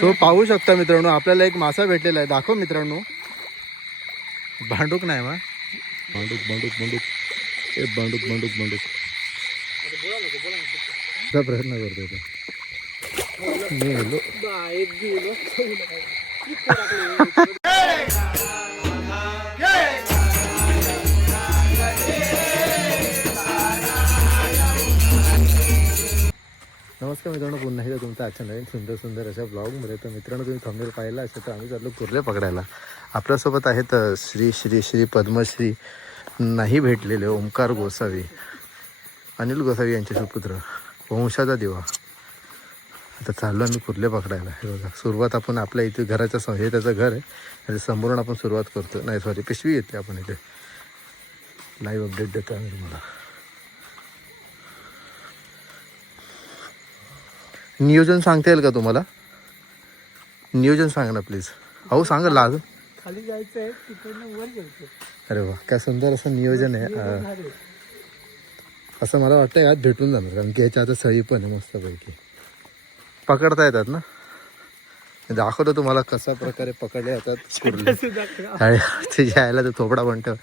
So पाहू शकता मित्रांनो आपल्याला एक मासा भेटलेला आहे. दाखव मित्रांनो. भांडूक नाही मा भांडूक भांडूक भांडूक. ए भांडूक भांडूक भांडूक. प्रयत्न करतोय तो मी गेलो नमस्कार मित्रांनो पुन्हा एकदा तुमचं आजच्या नवीन सुंदर सुंदर अशा ब्लॉगमध्ये तर मित्रांनो तुम्ही थंबनेल पाहिला असेल तर आम्ही चाललो कुर्ले पकडायला. आपल्यासोबत आहेत श्री श्री श्री पद्मश्री नाही भेटलेले ओंकार गोसावी अनिल गोसावी यांचे सुपुत्र वंशाचा दिवा. आता चाललो आम्ही कुर्ले पकडायला. हे बघा सुरुवात आपण आपल्या इथे घराच्या सम हे त्याचं घर आहे. आणि समोरून आपण सुरुवात करतो नाही सॉरी पिशवी येते आपण इथे. लाईव्ह अपडेट देतो आम्ही तुम्हाला. नियोजन सांगता येईल का तुम्हाला? नियोजन सांगा ना प्लीज अहो सांगा लाज. खाली जायचं आहे तिकडनं वर घ्यायचं अरे वा काय सुंदर असं नियोजन आहे. अं, असं मला वाटतं यात भेटून जाणार कारण की याच्या आता सळी पण आहे मस्तपैकी. पकडता येतात ना? दाखवतो तुम्हाला कसा प्रकारे पकडले जातात. कुर्ले. आणि तिच्या आयला तो थोपडा पण ठेव.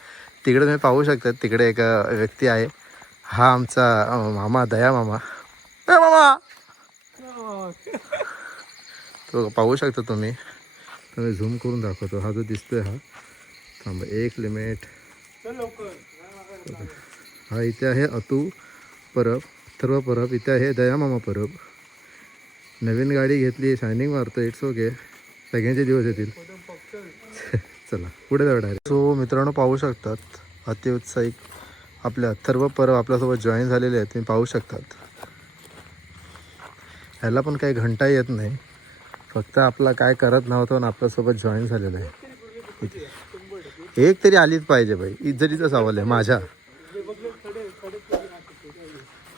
तिकडे तुम्ही पाहू शकता तिकडे एक अं, व्यक्ती आहे. हा आमचा अं, मामा दया मामा. ए मामा! तो पाहू शकता तुम्ही. तुम्ही झूम करून दाखवतो. हा जो दिसतोय हा. थांबा एक लिमिट हा इथे आहे अतू परब सर्व परब. इथे आहे दयामामा परब. नवीन गाडी घेतली शायनिंग मारतो इट्स ओके सगळ्यांचे दिवस येतील. चला पुढे जाऊ डायरेक्ट सो मित्रांनो पाहू शकतात. अतिउत्साहिक आपल्या अथर्व परब आपल्यासोबत जॉईन झालेले आहेत. तुम्ही पाहू शकतात. ह्याला पण काही घंटा येत नाही. फक्त आपला काय करत नव्हतं आणि आपल्यासोबत जॉईन झालेलं आहे. एक तरी आलीच पाहिजे बाई. इज्जतीचा सवाल आहे माझ्या.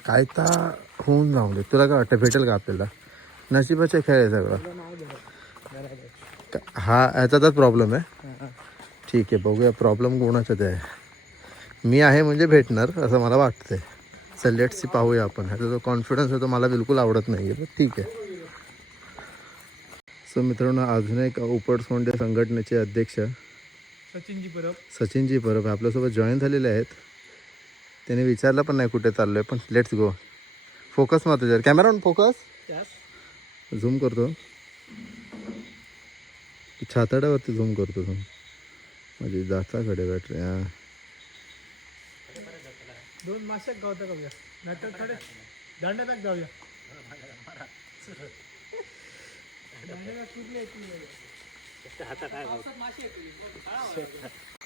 काय तर होऊन जाऊ दे. तुला काय वाटतं? भेटेल का आपल्याला? नशिबाचे खेळ आहे सगळा. का- हा याचाच प्रॉब्लेम आहे. ठीक आहे बघूया प्रॉब्लेम कोणाचा ते आहे. मी आहे म्हणजे भेटणार असं मला वाटतंय. चल लेट्स सी पाहूया आपण. ह्याचा जो कॉन्फिडन्स आहे तो मला बिलकुल आवडत नाही आहे ठीक आहे. सो मित्रांनो अजून एक उपट सोंडे संघटनेचे अध्यक्ष. सचिनजी परब. सचिनजी परब आपल्यासोबत जॉईन झालेले आहेत. त्याने विचारलं पण नाही कुठे चाललो आहे पण लेट्स गो फोकस मात्र जर. कॅमेरा ऑन फोकस झूम करतो. छाताड्यावरती झूम करतो. झूम म्हणजे जाचाकडे बॅटरी हां. दोन माशाक गावता करूया नाहीतर थोडे दांड्यात जाऊया.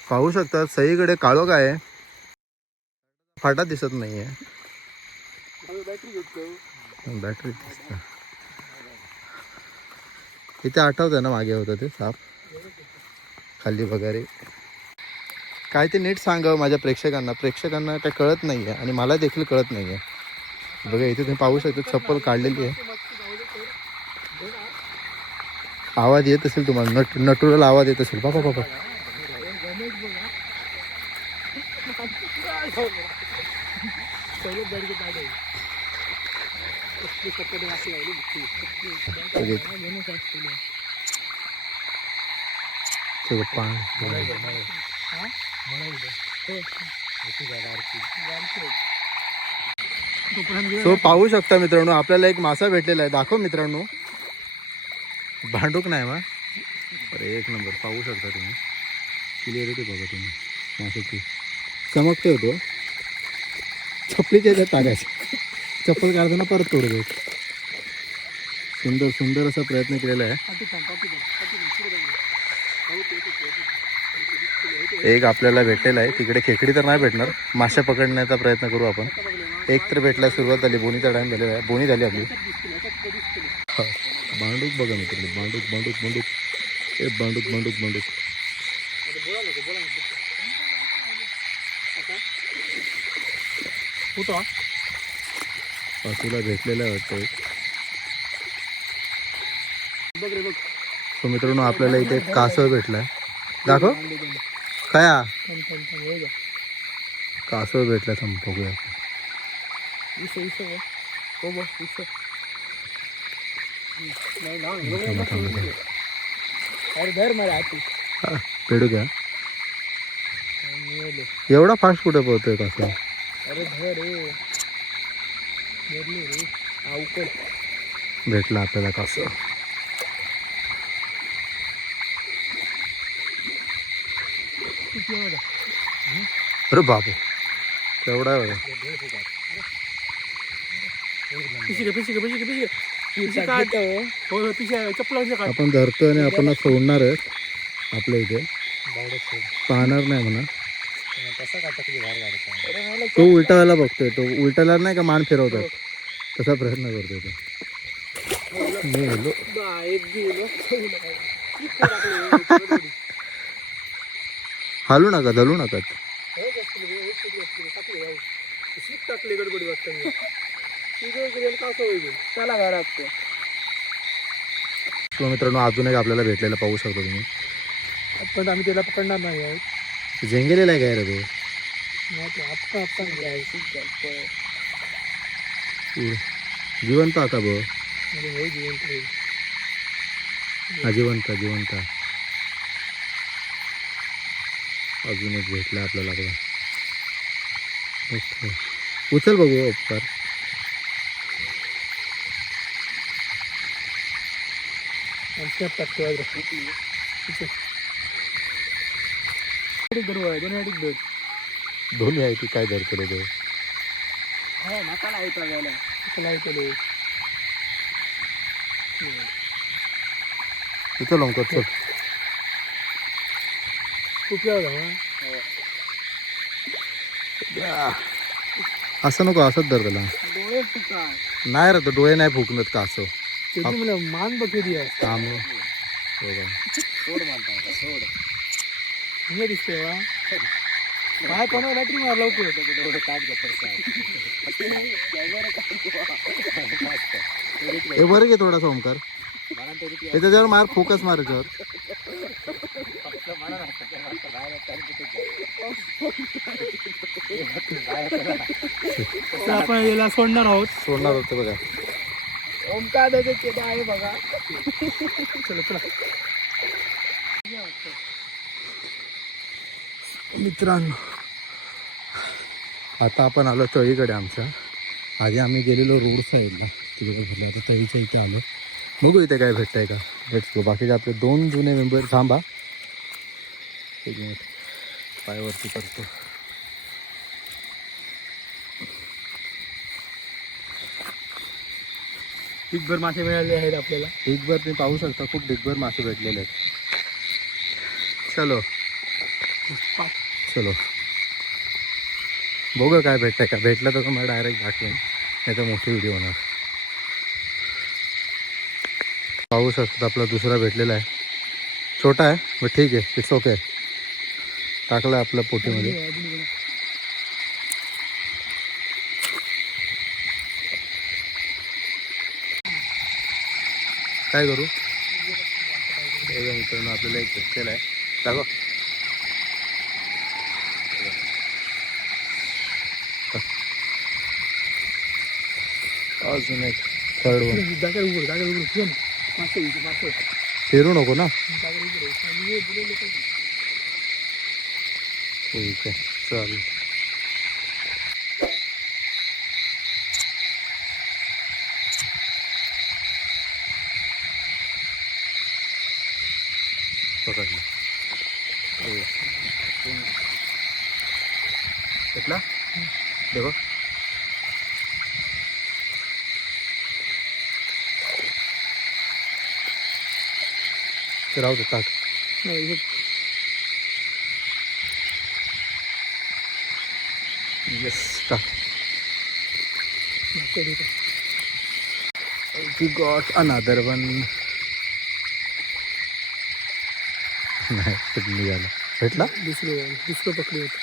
पाहू शकतात सईकडे काळो काय फाटा दिसत नाहीये. बॅटरी बॅटरी दिसत. इथे आठवतं ना मागे होतं ते साप. खाली वगैरे. काय ते नीट सांगावं माझ्या प्रेक्षकांना. प्रेक्षकांना काय कळत नाही आहे आणि मला देखील कळत नाही आहे बघा इथे तुम्ही पाहू शकता चप्पल काढलेली आहे. आवाज येत असेल तुम्हाला. नट नटुरल आवाज येत असेल. बाबा बाबा. पाणी सो पाहू शकता मित्रांनो आपल्याला एक मासा भेटलेला आहे. दाखव मित्रांनो. भांडूक नाही वा अरे एक नंबर. पाहू शकता तुम्ही. क्लिअरिटी बघा तुम्ही. माशाची. चमकते होतो चपलीच्या याच्यात चप्पल काढताना परत तोडू देत सुंदर सुंदर असा प्रयत्न केलेला आहे. एक आपल्याला भेटलेला आहे. तिकडे खेकडी तर नाही भेटणार. मासे पकडण्याचा प्रयत्न करू आपण. एक तर भेटला सुरुवात झाली. बोनीचा टाइम झालेला आहे. बोनी झाली आपली. भांडूक बघा मित्रांनो. भांडूक भांडूक भांडूक ए भांडूक भांडूक भांडूक कुठं? तुला भेटलेला आहे वाटतं एक. बघ रे बघ. So मित्रांनो आपल्याला इथे एक कासव भेटलाय. दाखव. काय हा? हे कासव भेटला बघ हो पेडू घ्या. एवढा फास्ट कुठे पोहतोय कसं अरे धर रे धरली रे. उकल भेटला आपल्याला कसं किती एवढा अरे बाबू केवढा आहे बघा. पिशी घे पिशी घे पिशी घे पिशी घे पिशी काढ हो हो पिशी चप्पलांच्या काढ. आपण धरतोय आणि आपण सोडणार आहेत आपल्या इथे. पाहणार नाही म्हणा. तो उलटायला बघतोय. तो उलटायला नाही का मान फिरवतात? तसा प्रयत्न करतोय तो. मी हालू नका धलू नका. टाकले गडबडी वाजता कसं होईल चला घरात तो मित्रांनो अजून एक आपल्याला भेटलेला पाहू शकतो तुम्ही. पण आम्ही त्याला पकडणार नाही आहोत झेंगेलेला आहे काय रे तो. जिवंत आता बघ अरे हो जिवंत होईल हा जिवंत जिवंत अजून एक भेटला आपल्याला बघा. उचल बघू उपकार. दोन्ही आहे ती काय धरतो रे तो? हो उचल लवकर चल हा असं नको असंच धर त्याला. डोळे फुका नाही रे तो डोळे नाही फुकणत का असं? मान बघ किती आहे काम बघा सोड मानता सोड. म्हणजे दिसते वा काय पण बॅटरी मार लवकर हे बरं घे थोडासा ओमकार हे त्याच्यावर मार फोकस मार याच्यावर. तर आपण याला सोडणार आहोत. सोडणार होतं बघा. ओमकार आहे बघा चला चला मित्रांनो आता आपण आलो तळीकडे आमच्या. आधी आम्ही गेलेलो रोड साईडला तिकडे गेलो आता तळीच्या इथे आलो. बघू इथे काय भेटतंय का? भेटतो बाकीचे आपले दोन जुने मेंबर थांबा. एक मिनिट पायवरती करतो. भर मासे मिळाले आहेत आपल्याला. ढिगभर तुम्ही पाहू शकता खूप ढिगभर मासे भेटलेले आहेत. चलो. चलो. बघू काय भेटतंय का? भेटलं तर मला डायरेक्ट दाखवेन. नाही तर मोठी व्हिडिओ होणार. पाऊस असतात आपला दुसरा भेटलेला आहे. छोटा आहे मग ठीक आहे इट्स ओके टाकला आपल्या पोटीमध्ये. काय करू? मित्रांनो आपल्याला एक भेटलेला आहे. दाखव. अजून एक थर्ड वन फिरू नको ना. ठीक आहे चालेल. पकडलं. भेटला ते राहू दे टाक नाही, हे येस टाक मासे ठीक आहे. We got another one. नाही खूप निघाला भेटला दुसरं आहे. दुसरं पकडी होतं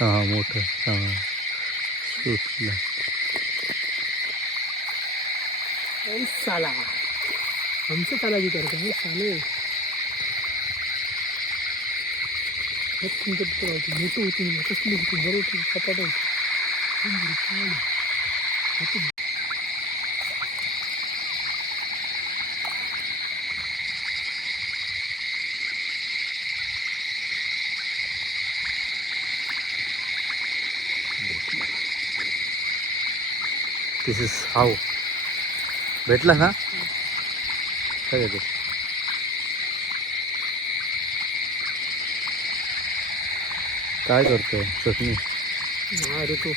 हां हां मोठं हां सुटला ऐ साला आमचं साला की करतो हे साले हे तुमचं पुत्र होती मोठी होती ना कसली होती बरं होती सपाट होती दिस इज हाऊ भेटला ना? काय घेतो काय करतोय चटणी अरे तो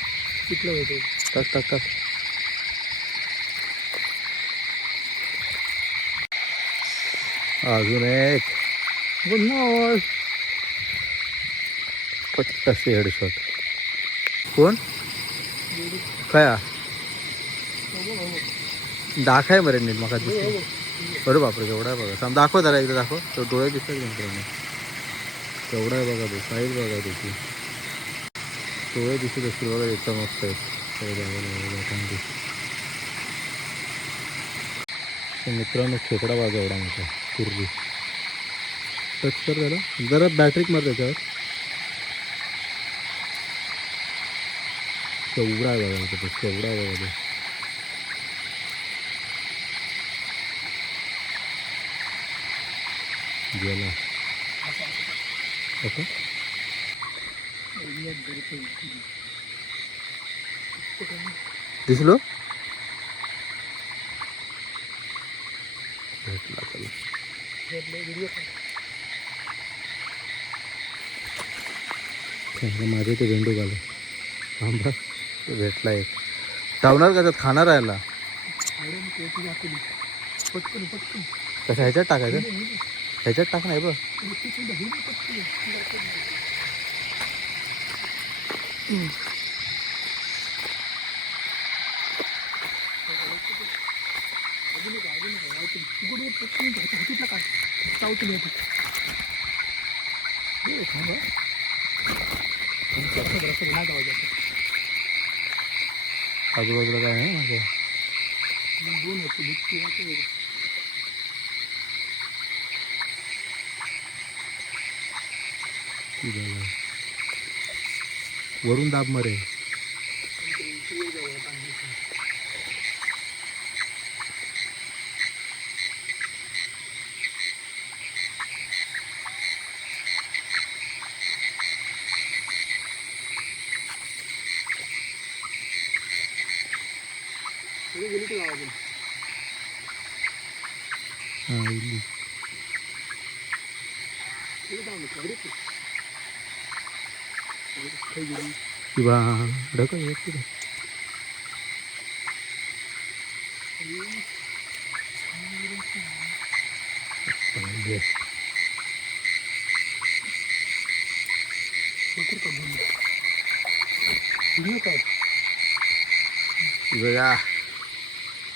कुठला होतो टाक टाक टाक. अजून एक. पचास हेडशॉट. कोण? काय? दाखाय बरे नीट मला दिसतो बरं बापरे केवढा आहे बघा. दाखव जरा एकदा दाखव. तो डोळे दिसतात मित्रांनो? केवढा आहे बघा तो. साईज बघा त्याची. डोळे दिसत असतील बघा एकदम मस्त आहे. मित्रांनो खेकडा बघा एवढा मोठा पूर्वी. टच कर त्याला जरा बॅटरीक मार त्याच्यावर. केवढा आहे बघा केवढा आहे बघा तो गेला असं दिसलो भेटला चला चांगलं माझे ते भेंडू घाले थांबा तो भेटला एक टावणार का त्यात खाणार राहिला पटकन पटकन कसं ह्याच्यात टाकायचं ह्याच्यात टाक नाही बघ आजूबाजूला काय नाही दोन म्हणजे ठीक आहे. वरून दाब मरे हा इल्ली किंवा ढकल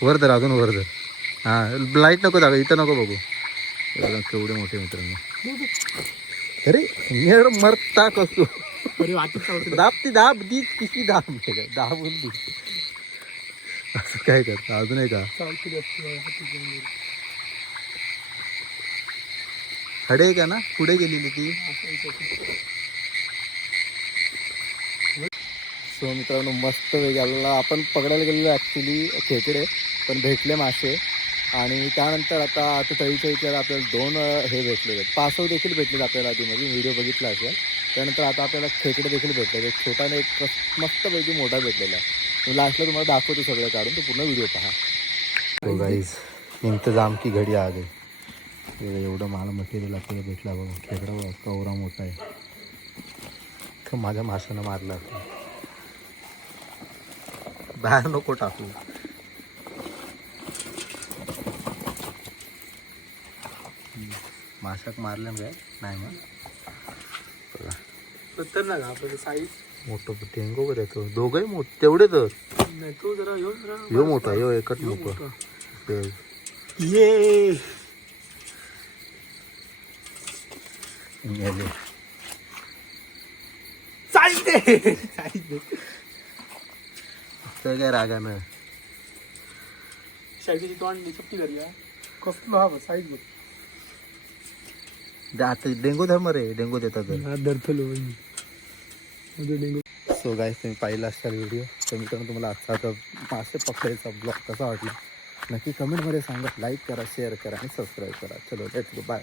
वर धर अजून वर धर. हा लाइट नको दाखव इथं नको बघू. केवढे मोठे मित्रांनो. अरे मेळ मरता कसतो दाब ती दाब दी किती दाब दाबून दी. असं काय करतं? अजून आहे का हडे का ना? पुढे गेलेली ती. सो मित्रांनो मस्त वेगळा आपण पकडायला गेलेलो ॲक्च्युली खेकडे पण भेटले मासे. आणि त्यानंतर आता आता तळीच्या इथे आपल्याला दोन हे भेटलेले आहेत. पासव देखील भेटलेले आपल्याला आधीमध्ये व्हिडिओ बघितला असेल. त्यानंतर आता आपल्याला खेकडे देखील भेटले एक छोटाने एक मस्तपैकी मोठा भेटलेला आहे. लास्टला तुम्हाला दाखवतो सगळं काढून. तो पूर्ण व्हिडिओ पहा. हो गाईज इंतजाम की घडी आ गई एवढं मला मटेरियल आपल्याला भेटला बघा. खेकडा कवरा मोठा आहे. माझ्या माशानं मारला आता. बाहेर नको टाकू. माशाक मारलं काय नाही मग. तर ना का आपलं साईज. मोठं टेंगो बरं येतो दोघंही मोठ तेवढे तर. नाही तो जरा ह्यो जरा यो मोठा यो एकच मोठं. मोठा. ते- ये. मेले. तर काय रागानं शाळेची तोंड चपटी कसलो हा साईज बघ. दे आता डेंगू धर्म रे डेंगू देतात. हा धरतलो सो गाय तुम्ही पाहिला असाल व्हिडिओ तर मित्रांनो तुम्हाला आजचा तर मासे पकडायचा ब्लॉग कसा वाटला? नक्की कमेंटमध्ये सांगा. लाईक करा शेअर करा आणि सबस्क्राईब करा. चलो लेट्स गो बाय